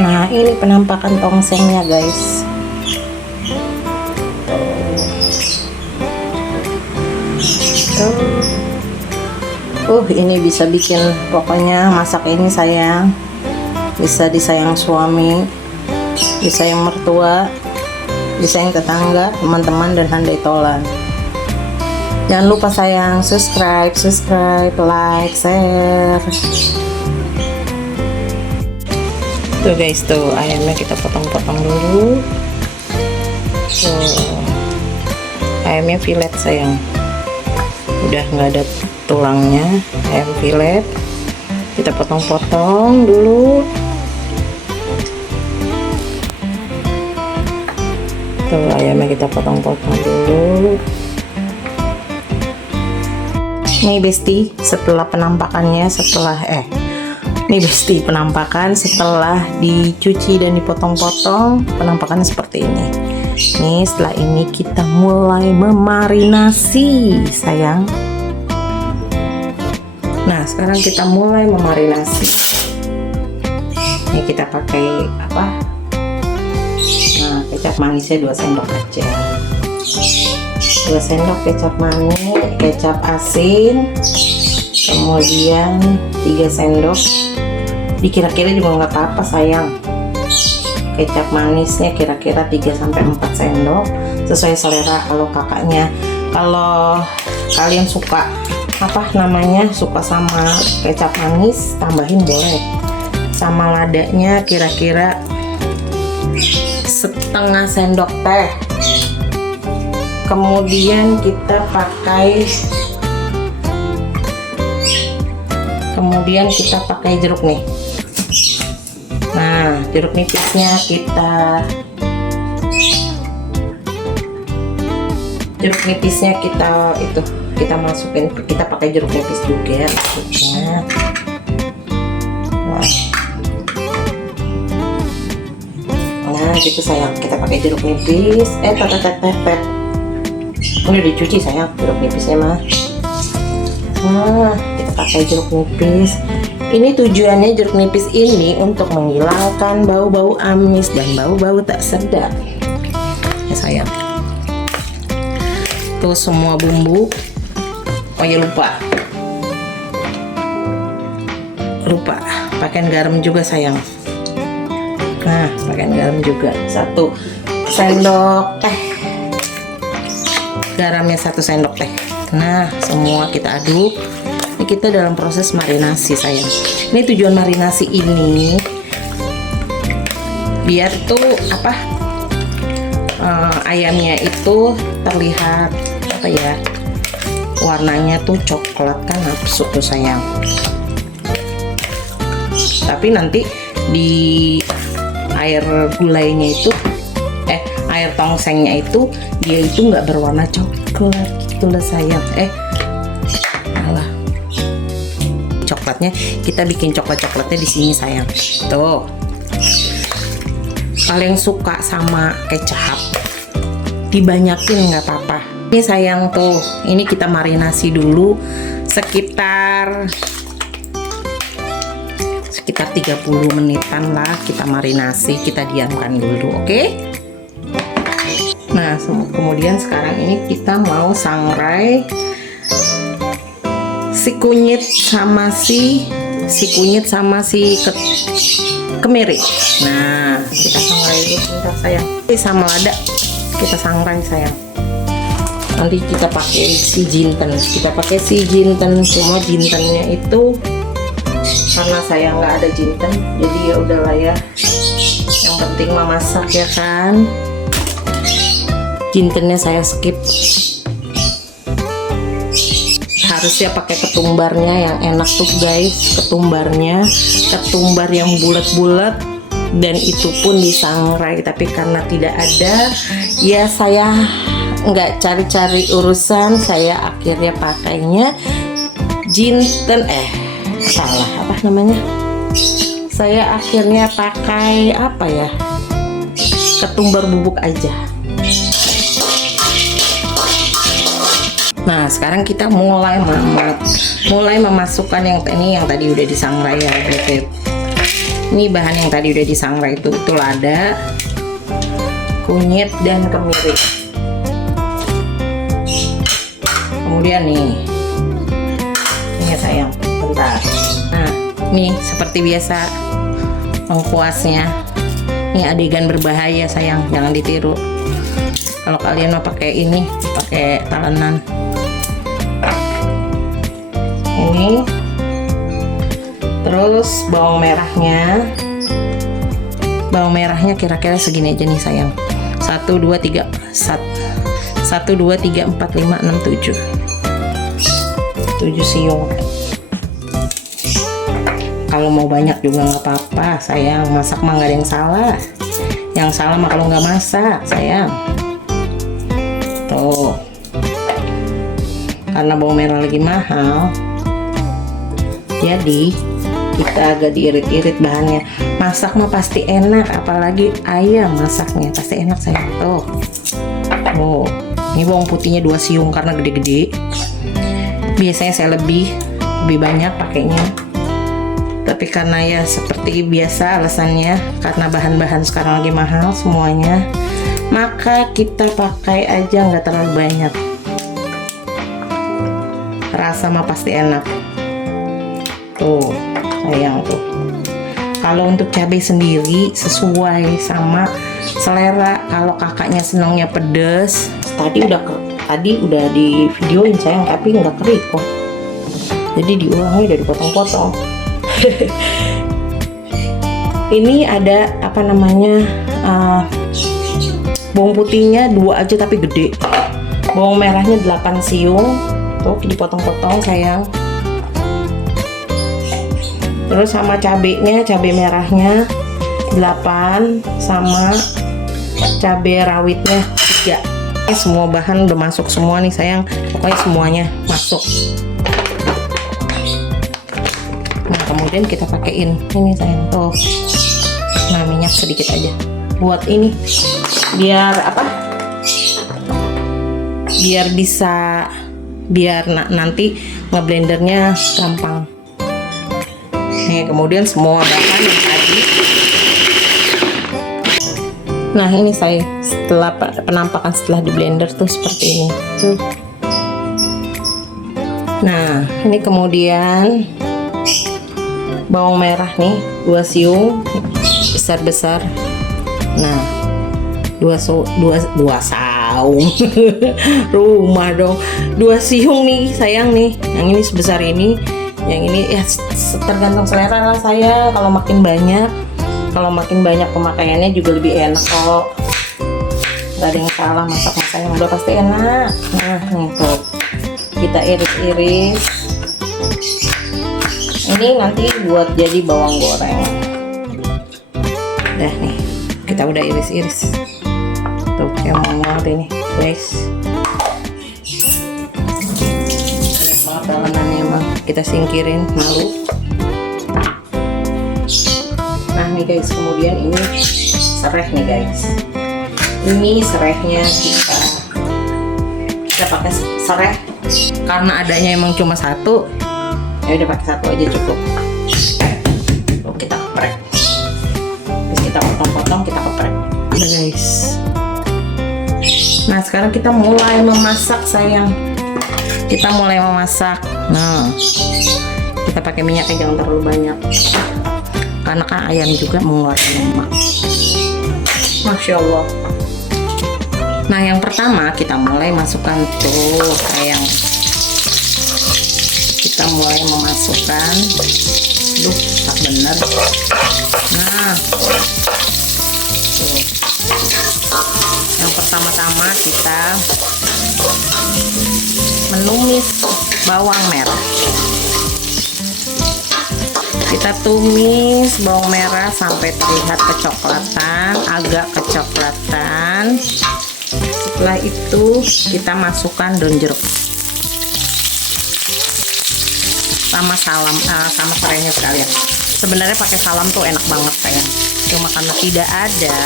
Nah, ini penampakan tongsengnya guys. Ini bisa bikin, pokoknya masak ini sayang, bisa disayang suami, disayang mertua, disayang tetangga, teman-teman, dan handai tolan. Jangan lupa sayang, subscribe, like, share. Tuh guys, tuh ayamnya kita potong-potong dulu. Ayamnya fillet sayang, udah nggak ada tulangnya. Ayam fillet kita potong-potong dulu. Tuh ayamnya kita potong-potong dulu. Nih besti, setelah penampakannya, nih besti, penampakan setelah dicuci dan dipotong-potong, penampakannya seperti ini. Nih setelah ini kita mulai memarinasi sayang. Nah sekarang kita mulai memarinasi. Ini kita pakai apa? Nah kecap manisnya 2 sendok aja. 2 sendok kecap manis, kecap asin, kemudian 3 sendok, dikira-kira juga nggak apa-apa sayang. Kecap manisnya kira-kira 3-4 sendok, sesuai selera. Kalau kakaknya, kalau kalian suka suka sama kecap manis, tambahin boleh. Sama ladanya kira-kira setengah sendok teh. Kemudian kita pakai jeruk nih. Nah jeruk nipisnya kita masukin, kita pakai jeruk nipis juga maksudnya. Nah gitu sayang, kita pakai jeruk nipis. Udah dicuci sayang jeruk nipisnya mah. Nah kita pakai jeruk nipis. Ini tujuannya jeruk nipis ini untuk menghilangkan bau-bau amis dan bau-bau tak sedap ya sayang. Tuh semua bumbu. Oh ya lupa pakai garam juga sayang. Nah pakai garam juga 1 sendok teh, garamnya 1 sendok teh. Nah semua kita aduk. Ini kita dalam proses marinasi sayang. Ini tujuan marinasi ini biar tuh ayamnya itu terlihat warnanya tuh coklat, kan nafsu tuh sayang. Tapi nanti di air gulainya itu air tongsengnya itu dia itu nggak berwarna coklat gitu lah sayang. Coklatnya kita bikin coklatnya di sini sayang. Tuh kalian suka sama kecap dibanyakin nggak apa-apa. Ini sayang tuh, ini kita marinasi dulu sekitar 30 menitan lah. Kita marinasi, kita diamkan dulu, oke? Nah kemudian sekarang ini kita mau sangrai si kunyit sama si kemiri. Nah kita sangrai dulu sebentar sayang. Sama lada kita sangrai sayang. Nanti kita pakai si jinten. Cuma jintennya itu karena saya nggak ada jinten, jadi ya udahlah ya. Yang penting mah masak ya kan. Jintennya saya skip. Harusnya pakai ketumbarnya yang enak tuh guys. Ketumbar yang bulat-bulat, dan itu pun disangrai. Tapi karena tidak ada, ya saya nggak cari-cari urusan, saya akhirnya pakainya jinten saya akhirnya pakai ketumbar bubuk aja. Nah sekarang kita mulai memasukkan yang tadi udah disangrai ya bebek. Ini bahan yang tadi udah disangrai itu lada, kunyit, dan kemiri. Kemudian nih, ini sayang, bentar. Nah, nih seperti biasa lengkuasnya. Ini adegan berbahaya sayang, jangan ditiru. Kalau kalian mau pakai ini, pakai talenan. Ini, terus bawang merahnya kira-kira segini aja nih sayang. 1 2 3 1 2 3 4 5 6 7 siung. Kalau mau banyak juga nggak apa-apa sayang, masak mah nggak ada yang salah. Yang salah mah kalau nggak masak sayang. Tuh, karena bawang merah lagi mahal, jadi kita agak diirit-irit bahannya. Masak mah pasti enak, apalagi ayam masaknya pasti enak sayang. Tuh, ini bawang putihnya 2 siung karena gede-gede. Biasanya saya lebih banyak pakainya, tapi karena ya seperti biasa alasannya karena bahan-bahan sekarang lagi mahal semuanya, maka kita pakai aja nggak terlalu banyak. Rasa mah pasti enak. Tuh sayang tuh. Kalau untuk cabai sendiri sesuai sama selera. Kalau kakaknya senangnya pedes, tadi udah di videoin sayang, tapi nggak kering kok. Jadi diulangnya udah dipotong-potong. Ini ada apa namanya? Bawang putihnya 2 aja tapi gede. Bawang merahnya 8 siung. Tuh dipotong-potong sayang. Terus sama cabenya, cabai merahnya 8 sama cabai rawitnya 3. Semua bahan udah masuk semua nih sayang. Pokoknya semuanya masuk. Nah, kemudian kita pakein ini sayang tuh. Nah, minyak sedikit aja. Buat ini biar apa? Biar nanti ngeblendernya gampang. Nih, kemudian semua bahan yang tadi. Nah, ini saya setelah penampakan setelah di blender tuh seperti ini. Tuh. Nah, ini kemudian bawang merah nih 2 siung besar-besar. Nah, 2 saung rumah dong. 2 siung nih sayang nih. Yang ini sebesar ini, yang ini ya tergantung selera lah saya. Kalau makin banyak pemakaiannya juga lebih enak kok. Gak ada yang salah, masak yang udah pasti enak. Nah, nih tuh kita iris-iris. Ini nanti buat jadi bawang goreng. Dah nih, kita udah iris-iris. Tuh, yang mau ini, guys. Banyak banget dalanannya emang. Kita singkirin, malu. Nah nih guys, kemudian ini serai nih guys. Ini serainya kita pakai serai karena adanya emang cuma 1. Ya udah pakai 1 aja cukup. Tuh, kita keprek. Terus kita potong-potong, kita keprek. Udah guys. Nah, sekarang kita mulai memasak sayang. Kita mulai memasak. Nah, kita pakai minyaknya jangan terlalu banyak. Karena kan ayam juga mengeluarkan lemak. Masya Allah. Nah, yang pertama kita mulai masukkan tuh sayang. Kita mulai memasukkan. Duh, tak bener. Nah, tuh. Yang pertama-tama kita menumis bawang merah. Kita tumis bawang merah sampai terlihat kecoklatan, agak kecoklatan. Setelah itu kita masukkan daun jeruk sama salam, sama serainya sekalian. Sebenarnya pakai salam tuh enak banget sayang, cuma karena tidak ada,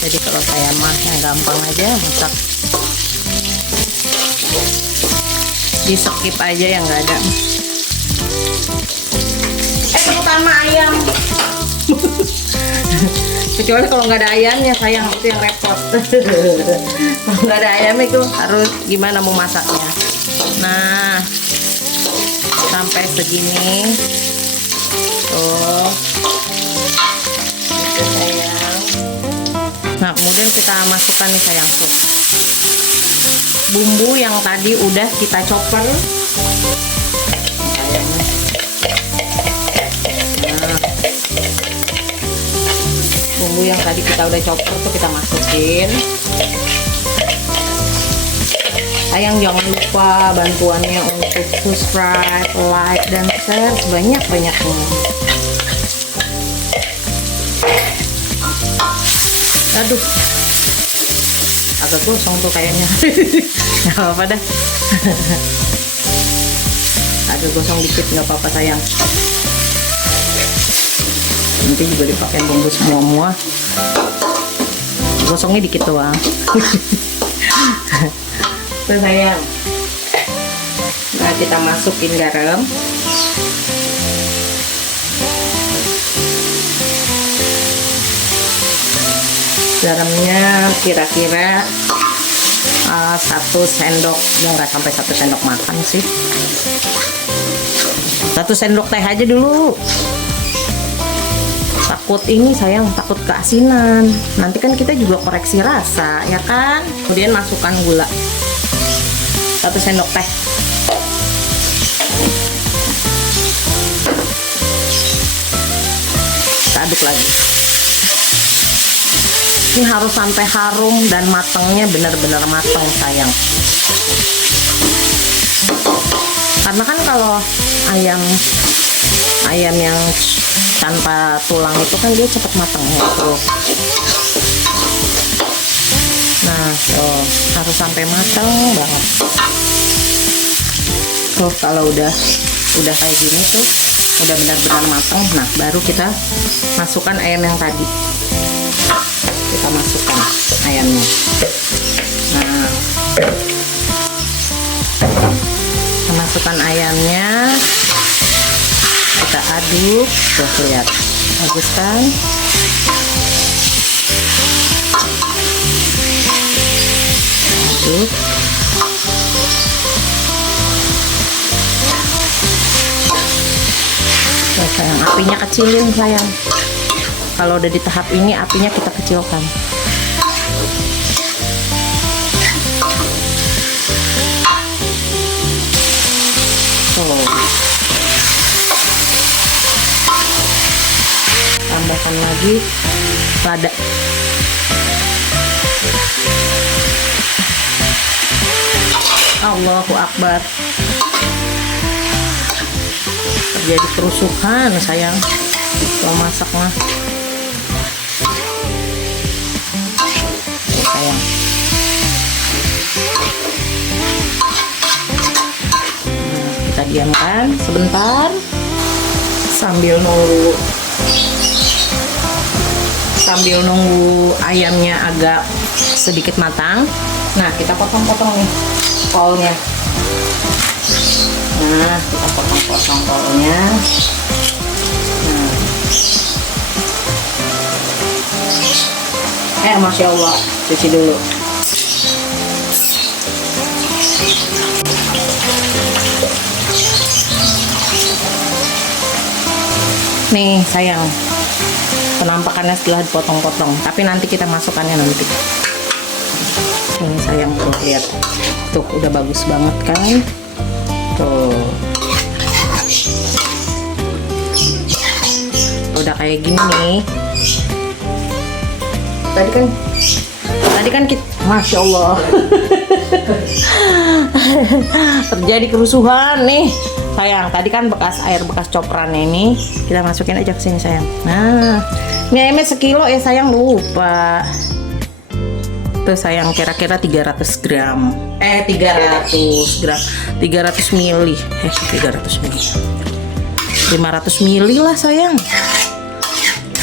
jadi kalau saya mah yang gampang aja masak, di skip aja yang nggak ada. terutama ayam. Kecuali kalau nggak ada ayamnya sayang, itu yang repot. Kalau nggak ada ayam itu harus gimana mau masaknya. Nah, sampai segini tuh itu sayang. Nah, kemudian kita masukkan nih sayang tuh bumbu yang tadi udah kita chopper. Bumbu yang tadi kita udah chopper tuh kita masukin. Sayang jangan lupa bantuannya untuk subscribe, like, dan share sebanyak-banyaknya. Aduh, agak gosong tuh kayaknya. Nggak apa-apa dah. Agak gosong dikit nggak apa-apa sayang. Nanti juga dipakai bumbu semua. Gosongnya dikit doang. Tuh sayang. Nah, kita masukin garam. Garamnya kira-kira 1 sendok, ya nggak sampai 1 sendok makan sih. 1 sendok teh aja dulu. Takut ini sayang, takut keasinan. Nanti kan kita juga koreksi rasa, ya kan? Kemudian masukkan gula 1 sendok teh. Kita aduk lagi. Ini harus sampai harum dan matangnya benar-benar matang sayang. Karena kan kalau ayam yang tanpa tulang itu kan dia cepat matangnya tuh. Nah, tuh harus sampai matang banget. Tuh kalau udah kayak gini tuh udah benar-benar matang. Nah, baru kita masukkan ayam yang tadi. Kita masukkan ayamnya. Nah, kita masukkan ayamnya. Kita aduk, tuh lihat, bagus kan? Aduk. Tuh sayang, apinya kecilin sayang. Kalau udah di tahap ini apinya kita kecilkan. Tuh. Tambahkan lagi lada. Allahu Akbar. Terjadi kerusuhan sayang kalau masak mah. Sayang. Nah, kita diamkan sebentar sambil nunggu ayamnya agak sedikit matang. Nah, kita potong-potong nih kolnya. Nah, kita potong-potong kolnya. Nah, Masya Allah, cuci dulu. Nih sayang, penampakannya setelah dipotong-potong, tapi nanti kita masukkannya nanti. Ini sayang tuh lihat, tuh udah bagus banget kan, tuh udah kayak gini nih. Tadi kan kita, Masya Allah, terjadi kerusuhan nih sayang. Tadi kan bekas coprannya ini kita masukin aja ke sini sayang. Nah, ini ayamnya sekilo ya sayang, lupa. Tuh sayang, kira-kira 300 gram. 300 mili. 300 mili. 500 mili lah sayang.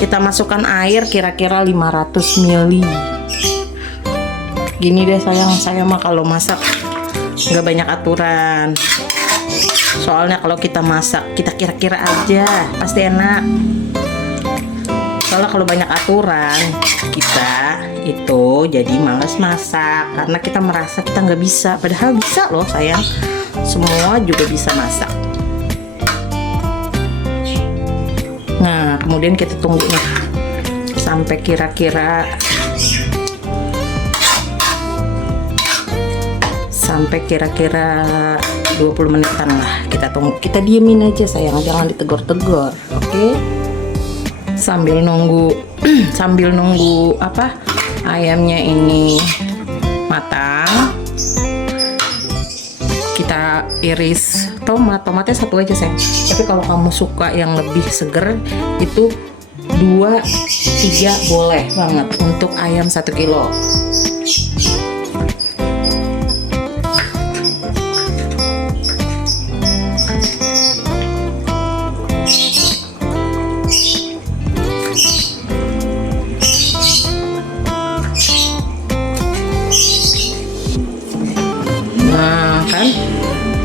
Kita masukkan air kira-kira 500 mili. Gini deh sayang, saya mah kalau masak nggak banyak aturan. Soalnya kalau kita masak, kita kira-kira aja pasti enak. Soalnya kalau banyak aturan, kita itu jadi males masak karena kita merasa kita nggak bisa. Padahal bisa loh sayang, semua juga bisa masak. Nah, kemudian kita tunggu nih sampai kira-kira 20 menitan lah. Kita tunggu, kita diemin aja sayang, jangan ditegor-tegor, oke? Sambil nunggu apa, ayamnya ini matang, kita iris tomatnya satu aja sayang. Tapi kalau kamu suka yang lebih seger itu 2-3 boleh banget untuk ayam 1 kilo.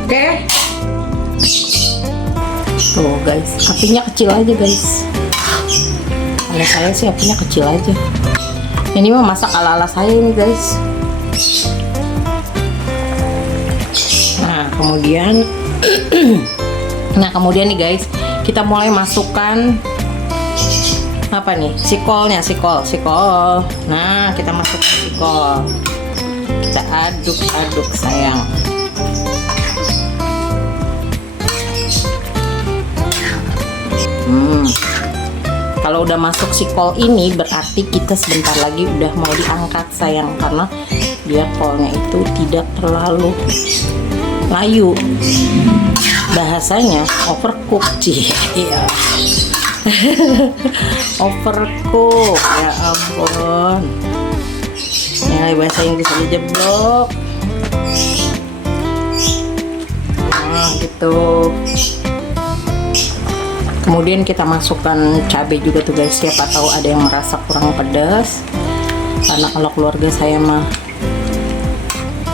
Oke. Tuh guys, apinya kecil aja guys. Kalau saya sih apinya kecil aja. Ini mah masak ala-ala saya ini guys. Nah kemudian nih guys, kita mulai masukkan apa nih? Sikol. Nah, kita masukkan sikol. Kita aduk-aduk sayang. Kalau udah masuk si kol ini berarti kita sebentar lagi udah mau diangkat sayang, karena biar kolnya itu tidak terlalu layu. Bahasanya overcook sih. Iya. Overcook, ya ampun. Nilai bahasa Inggris aja jeblok. Nah, gitu. Kemudian kita masukkan cabai juga tuh guys, siapa tahu ada yang merasa kurang pedas, karena kalau keluarga saya mah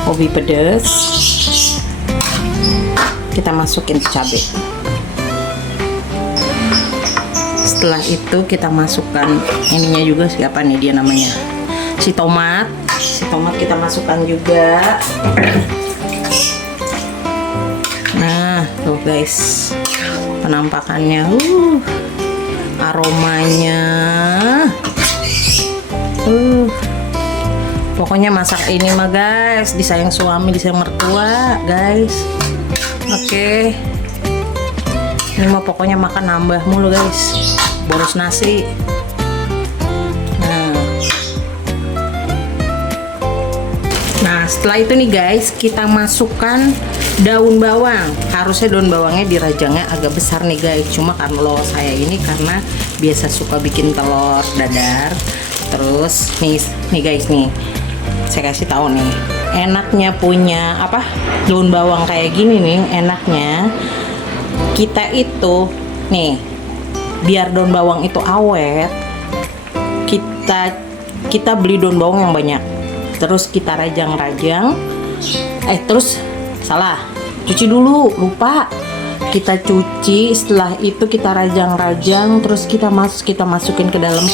hobi pedas. Kita masukin cabai. Setelah itu kita masukkan ininya juga, siapa nih dia namanya, si tomat kita masukkan juga. Nah tuh guys, penampakannya, aromanya, pokoknya masak ini mah guys disayang suami, disayang mertua guys. Oke. Ini mah pokoknya makan nambah mulu guys, boros nasi. Nah setelah itu nih guys, kita masukkan daun bawang. Harusnya daun bawangnya dirajangnya agak besar nih guys, cuma kalau saya ini karena biasa suka bikin telur dadar. Terus nih guys, nih saya kasih tahu nih, enaknya punya apa, daun bawang kayak gini nih, enaknya kita itu nih, biar daun bawang itu awet, kita beli daun bawang yang banyak, terus kita rajang-rajang, terus salah, cuci dulu, lupa, kita cuci, setelah itu kita rajang-rajang, terus kita masukin ke dalam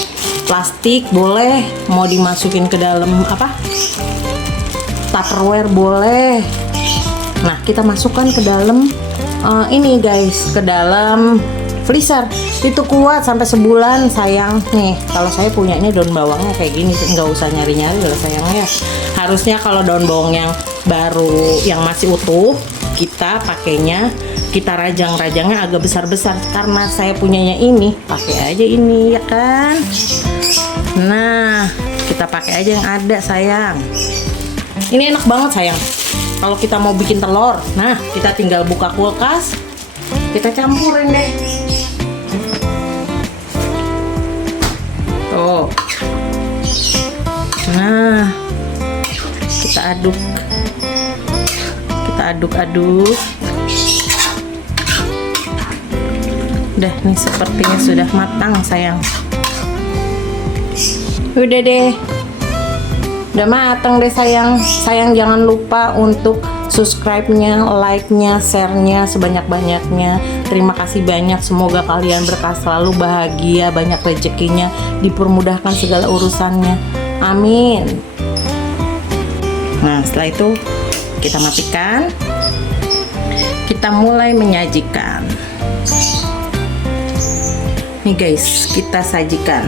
plastik, boleh, mau dimasukin ke dalam apa, Tupperware boleh. Nah kita masukkan ke dalam ini guys, ke dalam freezer, itu kuat sampai sebulan sayang. Nih kalau saya punyanya daun bawangnya kayak gini, nggak usah nyari-nyari loh sayangnya. Harusnya kalau daun bawang yang baru, yang masih utuh, kita pakainya, kita rajang-rajangnya agak besar-besar. Karena saya punyanya ini, pakai aja ini ya kan. Nah kita pakai aja yang ada sayang. Ini enak banget sayang. Kalau kita mau bikin telur, nah kita tinggal buka kulkas, kita campurin deh. Tuh. Nah, kita aduk-aduk. Udah nih sepertinya sudah matang sayang. Udah deh. Udah matang deh sayang. Sayang jangan lupa untuk subscribe-nya, like-nya, share-nya sebanyak-banyaknya. Terima kasih banyak. Semoga kalian berkah selalu, bahagia, banyak rezekinya, dipermudahkan segala urusannya. Amin. Nah, setelah itu kita matikan. Kita mulai menyajikan. Nih guys, kita sajikan.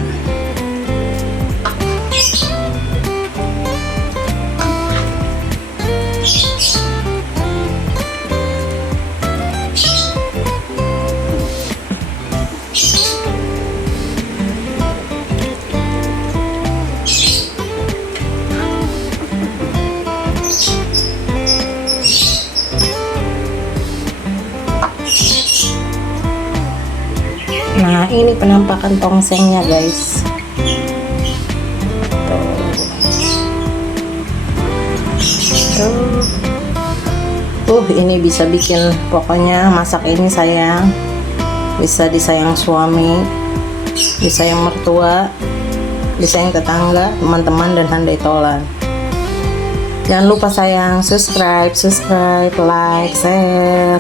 Nah, ini penampakan tongsengnya guys. Tuh. Ini bisa bikin, pokoknya masak ini sayang. Bisa disayang suami, disayang mertua, disayang tetangga, teman-teman, dan handai tolan. Jangan lupa sayang, subscribe, like, share.